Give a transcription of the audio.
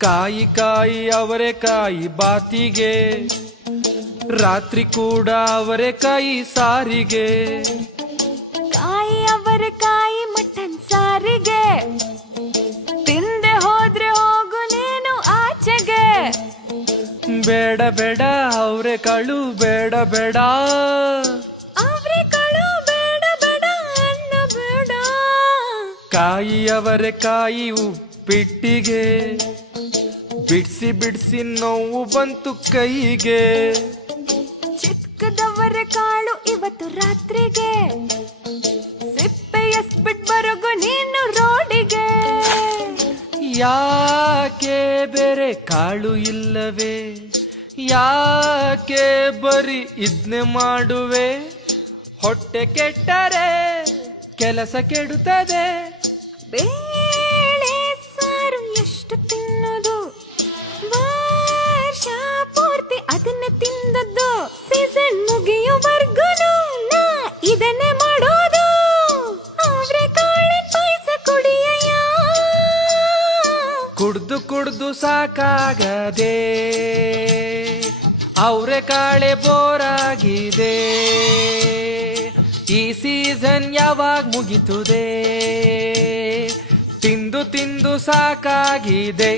ಕಾಯಿ ಕಾಯಿ ಅವರೆಕಾಯಿ ಬಾತಿಗೆ, ರಾತ್ರಿ ಕೂಡ ಅವರೆಕಾಯಿ ಸಾರಿಗೆ. ಕಾಯಿ ಅವರೆಕಾಯಿ ಮಟನ್ ಸಾರಿಗೆ, ತಿಂದೆ ಹೋದ್ರೆ ಹೋಗು ನೀನು ಆಚೆಗೆ. ಬೇಡ ಬೇಡ ಅವರೆಕಾಳು ಬೇಡ ಬೇಡ, ಅವರೆಕಾಳು ಬೇಡ ಬೇಡ ಅನ್ನ ಬೇಡ. ಕಾಯಿ ಅವರೆಕಾಯಿ ಉಪ್ಪಿಟ್ಟಿಗೆ, ಬಿಡ್ಸಿ ಬಿಡ್ಸಿ ನೋವು ಬಂತು ಕೈಗೆ. ಚಿಕ್ಕದವರ ಕಾಳು ಇವತ್ತು ರಾತ್ರಿಗೆ, ಸಿಪ್ಪೆ ಎಸ್ಬಿಟ್ ಬರಗು ನೀನು ರೋಡಿಗೆ. ಯಾಕೆ ಬೇರೆ ಕಾಳು ಇಲ್ಲವೇ, ಯಾಕೆ ಬರೀ ಇದ್ನೆ ಮಾಡುವೆ. ಹೊಟ್ಟೆ ಕೆಟ್ಟರೆ ಕೆಲಸ ಕೆಡುತ್ತದೆ. ಬೇಳೆ ಸಾರು ಎಷ್ಟು ತಿನ್ನೋದು, ವರ್ಷ ಪೂರ್ತಿ ಅದನ್ನೇ ತಿಂದದ್ದು. ಸೀಸನ್ ಮುಗಿಯುವರ್ಗು ನಾ ಇದನ್ನೇ ಮಾಡೋದು. ಅವರೆಕಾಳಿನ ಪಾಯಸ ಕುಡಿಯಯ್ಯ, ಕುಡ್ದು ಕುಡ್ದು ಸಾಕಾಗದೆ ಅವರೆಕಾಳೆ ಬೋರಾಗಿದೆ. ಈ ಸೀಸನ್ ಯಾವಾಗ ಮುಗಿತುದೆ, ತಿಂದು ತಿಂದು ಸಾಕಾಗಿದೆ.